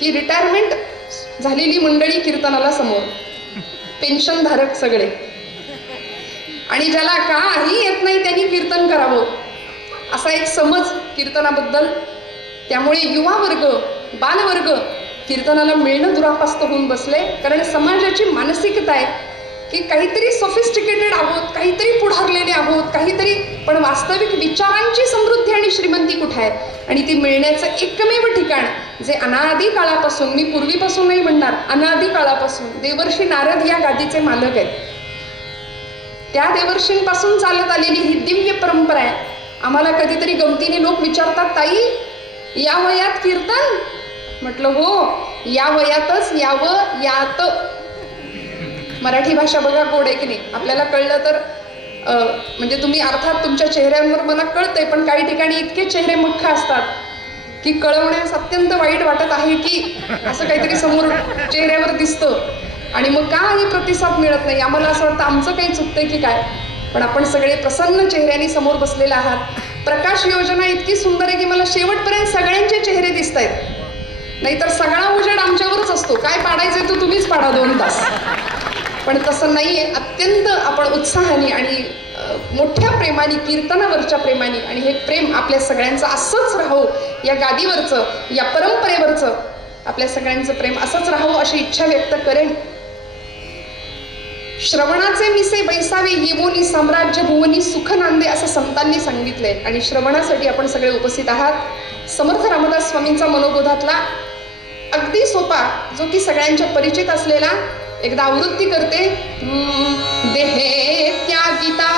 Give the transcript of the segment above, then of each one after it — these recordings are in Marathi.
की रिटायरमेंट झालेली मंडळी कीर्तनाला समोर, पेन्शनधारक सगळे, आणि ज्याला काही येत नाही त्यांनी कीर्तन करावं असा एक समज कीर्तनाबद्दल. त्यामुळे युवा वर्ग, बालवर्ग कीर्तनाला मिळणं दुरापास्त होऊन बसले. कारण समाजाची मानसिकता आहे की काहीतरी सोफिस्टिकेटेड आहोत, काहीतरी पुढारलेले आहोत, काहीतरी, पण वास्तविक विचारांची समृद्धी आणि श्रीमंती कुठे आहे? आणि ती मिळण्याचं एकमेव ठिकाण जे अनादी काळापासून, मी पूर्वीपासून नाही म्हणणार, अनादी काळापासून देवर्षी नारद या गादीचे मालक आहेत, त्या देवर्षींपासून चालत आलेली ही दिव्य परंपरा आहे. आम्हाला कधीतरी गमतीने लोक विचारतात, ताई या वयात कीर्तन? म्हटलं हो, या वयातच यावं, यात. मराठी भाषा बघा गोड आहे की नाही. आपल्याला कळलं तर म्हणजे तुम्ही अर्थात तुमच्या चेहऱ्यांवर मला कळतंय, पण काही ठिकाणी इतके चेहरे मख्ख असतात की कळवण्यास अत्यंत वाईट वाटत आहे की असं काहीतरी समोर चेहऱ्यावर दिसतं आणि मग काही प्रतिसाद मिळत नाही. आम्हाला असं वाटतं आमचं काही चुकतंय की काय, पण आपण सगळे प्रसन्न चेहऱ्यांनी समोर बसलेले आहात. प्रकाश योजना इतकी सुंदर आहे की मला शेवटपर्यंत सगळ्यांचे चेहरे दिसत आहेत. नाहीतर सगळा उजेड आमच्यावरच असतो, काय पाडायचं तो तुम्हीच पाडा 2 तास. पण तसं नाहीये. अत्यंत आपण उत्साहाने आणि मोठ्या प्रेमाने, कीर्तनावरच्या प्रेमाने, आणि हे प्रेम आपल्या सगळ्यांचं असंच राहो, या गादीवरचं, या परंपरेवरचं आपल्या सगळ्यांचं प्रेम असंच राहो अशी इच्छा व्यक्त करेन. श्रवणाचे मिसे बैसावे येवोनी साम्राज्य भुवनी सुख नांदे असं संतांनी सांगितलंय. आणि श्रवणासाठी आपण सगळे उपस्थित आहात. समर्थ रामदास स्वामींचा मनोबोधातला अगदी सोपा, जो की सगळ्यांच्या परिचित असलेला, एकदा आवृत्ती करते. देहे त्यागिता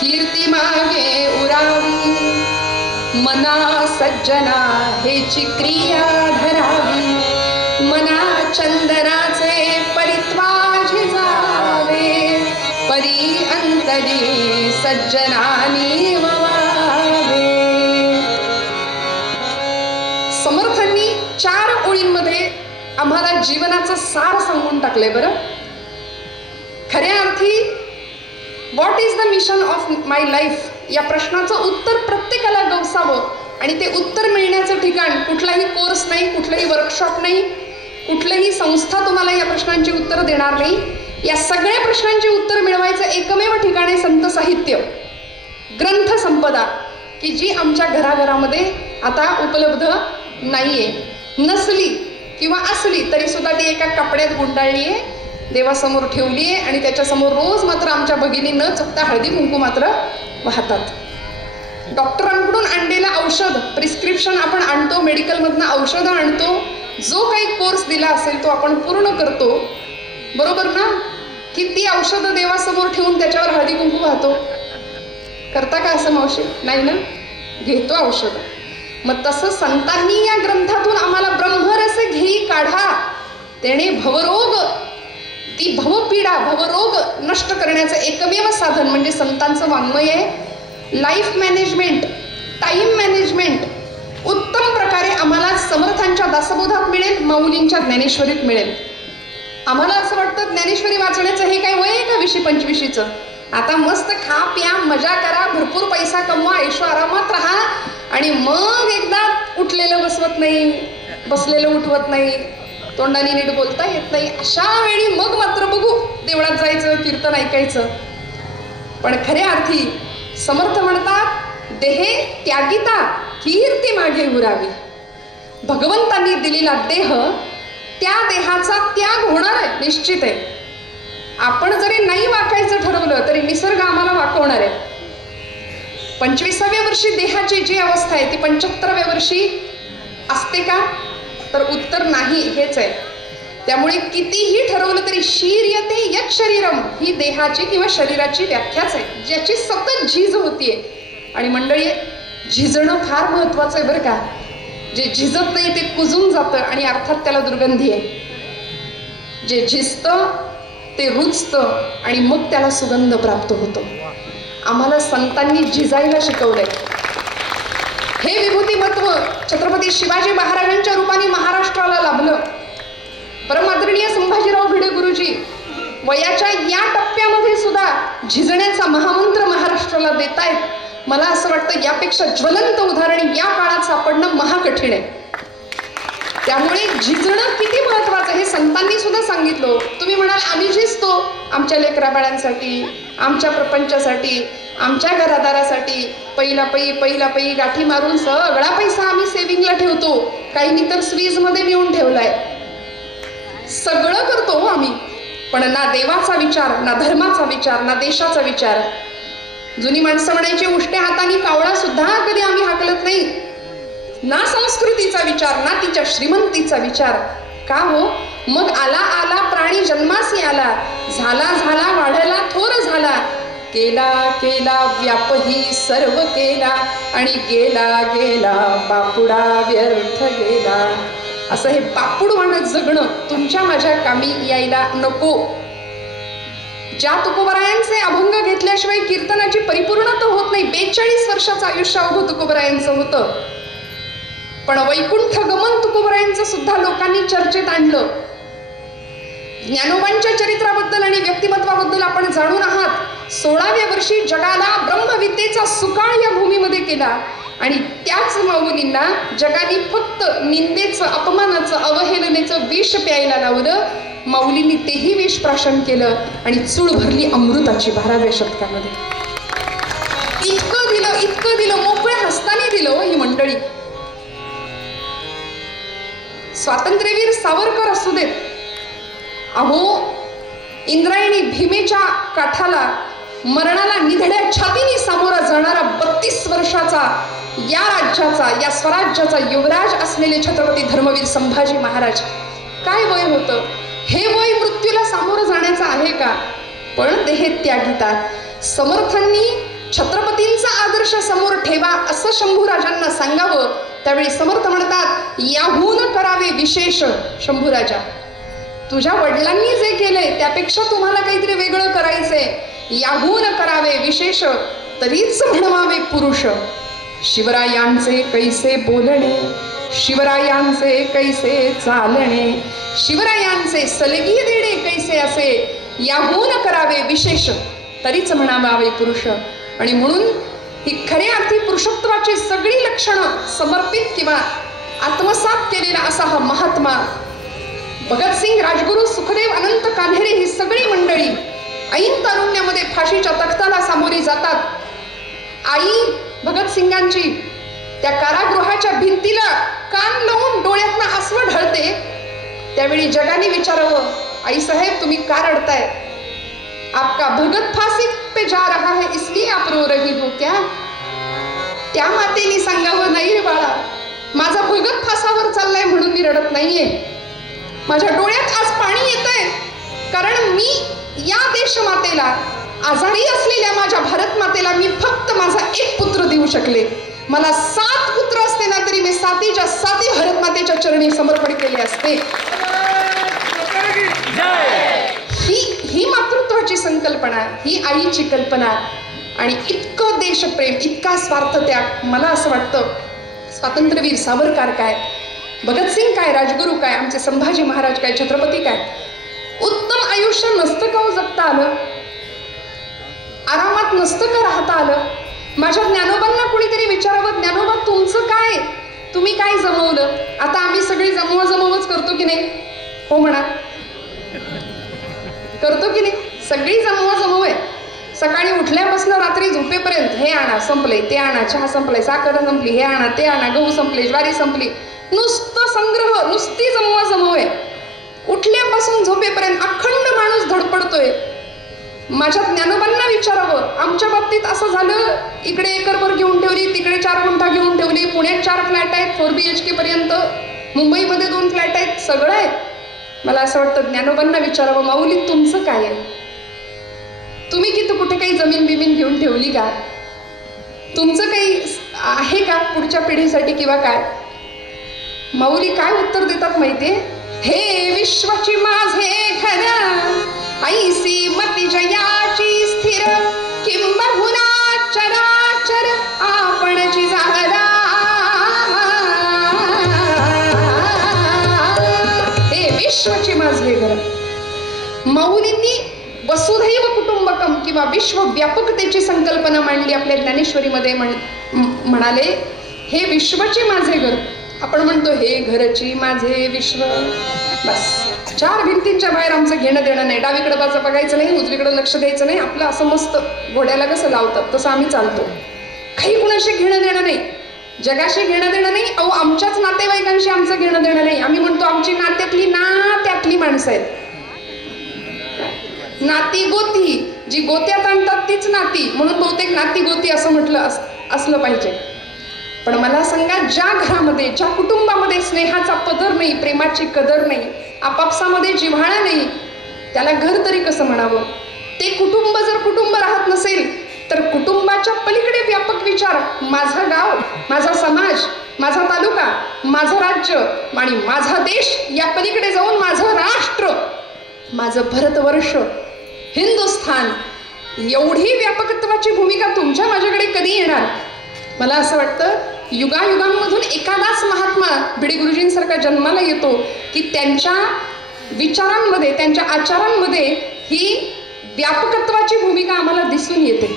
कीर्ती मागे उरावी, मना सज्जना हेची क्रिया धरावी, मना चंदनाचे परित्वा झिजावे, परी अंतरी सज्जनानी ववावे. समर्थांनी 4 ओळींमध्ये आम्हाला जीवनाचं सार सांगून टाकलंय. बरं, खऱ्या अर्थी what is the mission of my life या प्रश्नाचं उत्तर प्रत्येकाला गवसावं, आणि ते उत्तर मिळण्याचं ठिकाण कुठलाही कोर्स नाही, कुठलंही वर्कशॉप नाही, कुठलीही संस्था तुम्हाला या प्रश्नांची उत्तर देणार नाही. या सगळ्या प्रश्नांची उत्तर मिळवायचं एकमेव ठिकाण आहे संत साहित्य, ग्रंथ संपदा, की जी आमच्या घराघरामध्ये आता उपलब्ध नाहीये. नसली किंवा असली तरी सुद्धा ती एका कपड्यात गुंडाळली आहे, देवासमोर ठेवली आहे, आणि त्याच्यासमोर रोज मात्र आमच्या भगिनी न चुकता हळदी कुंकू मात्र वाहतात. डॉक्टरांकडून आणलेलं औषध, प्रिस्क्रिप्शन आपण आणतो, मेडिकलमधनं औषधं आणतो, जो काही कोर्स दिला असेल तो आपण पूर्ण करतो, बरोबर ना? किती औषधं देवासमोर ठेवून त्याच्यावर हळदी कुंकू वाहतो. करता का असं मावशी? नाही ना? घेतो औषध. मग तसं संतांनी या ग्रंथातून आम्हाला ब्रह्मरस घेई काढा, त्याने भवरोग, ती भवपीडा, भवरोग नष्ट करण्याचं एकमेव साधन म्हणजे संतांचं वाङ्मय आहे. लाईफ मॅनेजमेंट, टाइम मॅनेजमेंट उत्तम प्रकारे आम्हाला समर्थांच्या दासबोधात मिळेल, माऊलींच्या ज्ञानेश्वरीत मिळेल. आम्हाला असं वाटतं ज्ञानेश्वरी वाचण्याचं हे काय वय आहे का 20-25चं? आता मस्त खा प्या, मजा करा, भरपूर पैसा कमवा, ऐशो आरामात राहा, आणि मग एकदा उठलेलं बसवत नाही, बसलेलं उठवत नाही, तोंडाने नीट बोलता येत नाही, अशा वेळी मग मात्र बघू देवळात जायचं, कीर्तन ऐकायचं. पण खऱ्या अर्थी समर्थ म्हणतात, देहे त्यागिता कीर्ती मागे उरावी. भगवंतांनी दिलेला देह, त्या देहाचा त्याग होणार आहे, निश्चित आहे. आपण जरी नाही वाकायचं ठरवलं तरी निसर्ग आम्हाला वाकवणार आहे. 25व्या वर्षी देहाची जी अवस्था आहे ती 75व्या वर्षी असते का? तर उत्तर नाही, हेच आहे. त्यामुळे कितीही ठरवलं तरी शीर्यते यत् शरीरम ही देहाची किंवा शरीराची व्याख्याच आहे, ज्याची सतत झीज होतीये. आणि मंडळी, झिजणं फार महत्वाचं आहे बरं का. जे झिजत नाही ते कुजून जातं, आणि अर्थात त्याला दुर्गंधी आहे. जे झिजतं ते रुजतं, आणि मग त्याला सुगंध प्राप्त होतो. आम्हाला संतांनी झिजायला शिकवलंय. हे विभूतिमत्व छत्रपती शिवाजी महाराजांच्या रूपाने महाराष्ट्राला लाभलं. परमादरणीय संभाजीराव भिडे गुरुजी वयाच्या या टप्प्यामध्ये सुद्धा झिजण्याचा महामंत्र महाराष्ट्राला देतायत. मला असं वाटतं यापेक्षा ज्वलंत उदाहरण या काळात सापडणं महाकठीण आहे. त्यामुळे झिजणं किती महत्वाचं हे संतांनी सुद्धा सांगितलं. तुम्ही म्हणाल आम्ही झिजतो आमच्या लेकराबाळांसाठी, आमच्या प्रपंचासाठी, आमच्या घरादारासाठी. पहिला पै गाठी मारून सगळा पैसा आम्ही सेव्हिंगला ठेवतो. काहींनी तर स्वीज मध्ये नेऊन ठेवलाय. सगळं करतो हो आम्ही, पण ना देवाचा विचार, ना धर्माचा विचार, ना देशाचा विचार. जुनी माणसं म्हणायची उष्ट्या हाताने कावळा सुद्धा कधी आम्ही हाकलत नाही. ना संस्कृतीचा विचार, ना तिच्या श्रीमंतीचा विचार. का हो? मग आला आला प्राणी जन्मासी आला, झाला वाढला थोर झाला, केला केला व्यापही सर्व केला, आणि गेला बापुडा व्यर्थ गेला. असं हे बापुडवाणं जगणं तुमच्या माझ्या कामी यायला नको. ज्या तुकोबरायांचे अभंग घेतल्याशिवाय कीर्तनाची परिपूर्णता होत नाही. 42 वर्षाचं आयुष्य अवघं तुकोबरायांचं होतं, पण वैकुंठ गमन तुकोबरायांचं सुद्धा लोकांनी चर्चेत आणलं. ज्ञानोबांच्या चरित्राबद्दल आणि व्यक्तिमत्वाबद्दल आपण जाणून आहात. 16व्या वर्षी जगाला ब्रह्मविद्येचा सुकाळ या भूमीमध्ये केला, आणि त्याच माऊलींना जगाने फक्त निंदेचं, अपमानाचं, अवहेलनेचं विष प्यायला लावलं. माऊलींनी तेही विष प्राशन केलं आणि चूळ भरली अमृताची 12व्या शतकामध्ये. इतकं दिलं मोकळ्या हस्ताने दिलं ही मंडळी. स्वातंत्र्यवीर सावरकर असू देत, अहो इंद्रायणी भीमेच्या काठाला मरणाला निधड्या छातीने सामोरा जाणारा 32 वर्षाचा या राज्याचा, या स्वराज्याचा युवराज असलेले छत्रपती धर्मवीर संभाजी महाराज. काय वय होतं हे? वय मृत्यूला सामोरं जाण्याचं आहे का? पण देहत्यागिता. समर्थांनी छत्रपतींचा आदर्श समोर ठेवा असं शंभूराजांना सांगावं. त्यावेळी समर्थ म्हणतात, याहून करावे विशेष. शंभूराजा, तुझ्या वडिलांनी जे केलंय त्यापेक्षा तुम्हाला काहीतरी वेगळं करायचंय. याहून करावे विशेष, तरीच म्हणवावे पुरुष. शिवरायांचे कैसे बोलणे, शिवरायांचे कैसे चालणे, शिवरायांचे सलगी देणे कैसे असे. याहून करावे विशेष, तरीच म्हणावे पुरुष. आणि म्हणून ही खऱ्या अर्थी पुरुषत्वाची सगळी लक्षणं समर्पित किंवा आत्मसात केलेला असा हा महात्मा भगतसिंग, राजगुरू, सुखदेव, अनंत कान्हेरे ही सगळी मंडळी ऐन तारुण्यामध्ये फाशीच्या तख्ताला सामोरी जातात. आई भगतसिंगांची त्या कारागृहाच्या भिंतीला कान लावून डोळ्यातनं आसव ढळते. त्यावेळी जगाने विचारावं, आई साहेब तुम्ही का रडताय? आपका भगत फांसी पे जा रहा है इसलिए आप रो रही हो क्या? त्या मातेने सांगावं, नाही रे बाळा, माझा भगत फासावर चाललाय म्हणून मी रडत नाहीये. माझ्या डोळ्यात आज पाणी येतंय, कारण मी या देशमातेला, आजारी असलेल्या माझ्या भारत मातेला मी फक्त माझा एक पुत्र देऊ शकले. मला 7 पुत्र असते ना तरी मी 7च्या 7 भारत मातेच्या चरणी समर्पण केले असते. ही मातृत्वाची संकल्पना, ही आईची कल्पना, आणि इतकं देशप्रेम, इतका स्वार्थ त्याग. मला असं वाटतं स्वातंत्र्यवीर सावरकर काय, भगतसिंग काय, राजगुरू काय, आमचे संभाजी महाराज काय, छत्रपती काय, उत्तम आयुष्य नसतं का जगता आलं? आरामात नसतं का राहता आलं? माझ्या ज्ञानोबांना कुणीतरी विचारावं, ज्ञानोबा तुमचं काय, तुम्ही काय जमवलं? आता आम्ही सगळे जमवच करतो की नाही? हो म्हणा, करतो की नाही? सगळी जमव आहे. सकाळी उठल्यापासून रात्री झोपेपर्यंत हे आणा संपले, ते आणा, चहा संपले, साखर संपली, हे आणा, ते आणा, गहू संपले, ज्वारी संपली, नुसतं संग्रह, नुसती जमव आहे. उठल्यापासून झोपेपर्यंत अखंड माणूस धडपडतोय. माझ्या ज्ञानोबांना विचारावं, आमच्या बाबतीत असं झालं, इकडे एकरभर घेऊन ठेवली, तिकडे 4 गुंठा घेऊन ठेवली, पुण्यात 4 फ्लॅट आहेत 4 BHK पर्यंत, मुंबईमध्ये 2 फ्लॅट आहेत, सगळं आहे. मला असं वाटतं ज्ञानोबांना विचारावं, माऊली तुमचं काय आहे? तुम्ही किती कुठे काही जमीन बिमीन घेऊन ठेवली का? तुमचं काही आहे का पुढच्या पिढीसाठी किंवा काय? माऊली काय उत्तर देतात माहितीये? हे विश्वाची माझे घर, ऐसी मती जयाची स्थिर, किंबहुना चराचर आपणची झाला. हे विश्वाचे माझे घर. माऊलींनी वसुधैव कुटुंबकम किंवा विश्वव्यापकतेची संकल्पना मांडली आपल्या ज्ञानेश्वरीमध्ये. म्हणाले हे विश्वाचे माझे घर. आपण म्हणतो हे घरची माझे विश्व, बस 4 भिंतींच्या बाहेर आमचं घेणं देणं नाही. डावीकडे बाजू बघायचं नाही, उजवीकडे लक्ष द्यायचं नाही. आपलं असं मस्त घोड्याला कसं लावतात तसं आम्ही चालतो. काही कुणाशी घेणं देणं नाही, जगाशी घेणं देणं नाही. अहो आमच्याच नातेवाईकांशी आमचं घेणं देणं नाही. आम्ही म्हणतो आमची नात्यातली माणसं आहेत. नाती गोती, जी गोत्यात आणतात तीच नाती, म्हणून बहुतेक नाती गोती असं म्हटलं असलं पाहिजे. पण मला सांगा, ज्या घरामध्ये, ज्या कुटुंबामध्ये स्नेहाचा पदर नाही, प्रेमाची कदर नाही, आपापसामध्ये जिव्हाळा नाही, त्याला घर तरी कसं म्हणावं? ते कुटुंब जर कुटुंब राहत नसेल तर कुटुंबाच्या पलीकडे व्यापक विचार, माझं गाव, माझा समाज, माझा तालुका, माझं राज्य आणि माझा देश, या पलीकडे जाऊन माझं राष्ट्र, माझं भारतवर्ष, हिंदुस्थान, एवढी व्यापकत्वाची भूमिका तुमच्या माझ्याकडे कधी येणार? मला असं वाटतं युगायुगांमधून एखादाच महात्मा भिडे गुरुजींसारखा जन्माला येतो की त्यांच्या विचारांमध्ये, त्यांच्या आचारांमध्ये ही व्यापकत्वाची भूमिका आम्हाला दिसून येते.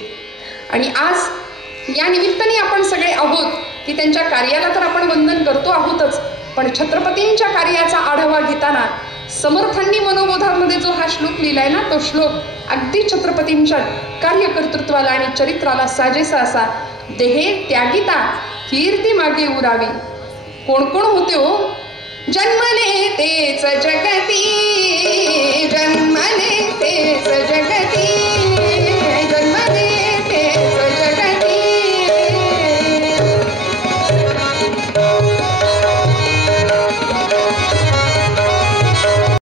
आणि आज या निमित्ताने आपण सगळे आहोत की त्यांच्या कार्याला तर आपण वंदन करतो आहोतच, पण छत्रपतींच्या कार्याचा आढावा घेताना समर्थांनी मनोबोधामध्ये जो हा श्लोक लिहिलाय ना, तो श्लोक अगदी छत्रपतींच्या कार्यकर्तृत्वाला आणि चरित्राला साजेसा असा. देहे त्यागिता कीर्ती मागे उरावी. कोण कोण होते हो? जन्मले तेच जगती, जन्मले तेच जगती.